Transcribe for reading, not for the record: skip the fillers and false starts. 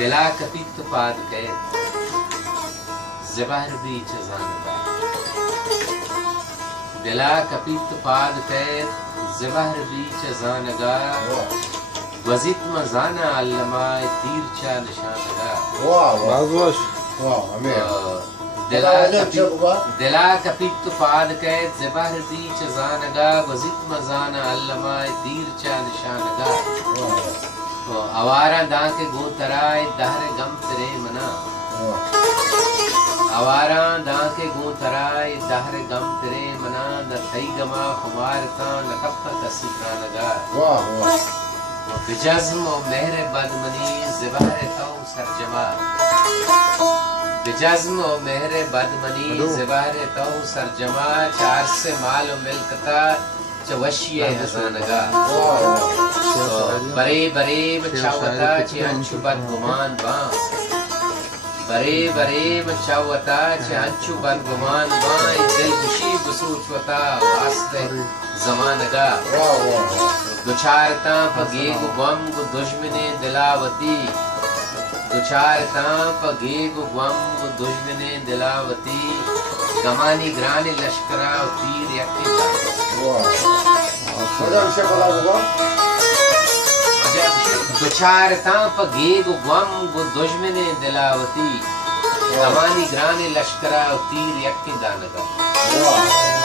دلا کپیت پاد کے زبہر بیچ زانگا دلا کپیت پاد کے زبہر بیچ زانگا وزیت مزانا علماء تیر چا نشانگا دلا کپیت پاد کے زبہر بیچ زانگا وزیت مزانا علماء تیر چا نشانگا آوارا داں کے گو ترائے دہر گم ترے منا آوارا داں کے گو ترائے دہر گم ترے منا نہ تھئی گما خمارتا نہ کپتا کسی کانگا بجزم و مہر بدمنی زبہر تو سرجما بجزم و مہر بدمنی زبہر تو سرجما چار سے مال و ملکتا چوشی حسانگا برے برے مچاوتا چی انچو بدگمان بان برے برے مچاوتا چی انچو بدگمان بان دل بشی بسوچوتا واسطے زمانگا دوچارتا پگیگ غم گو دشمن دلاوتی دوچارتا پگیگ غم گو دشمن دلاوتی گمانی گرانی لشکرہ و تیر یکی دوچارتا پگیگ غم گو دشمن دلاوتی گمانی گرانی لشکرہ و تیر یکی دانگا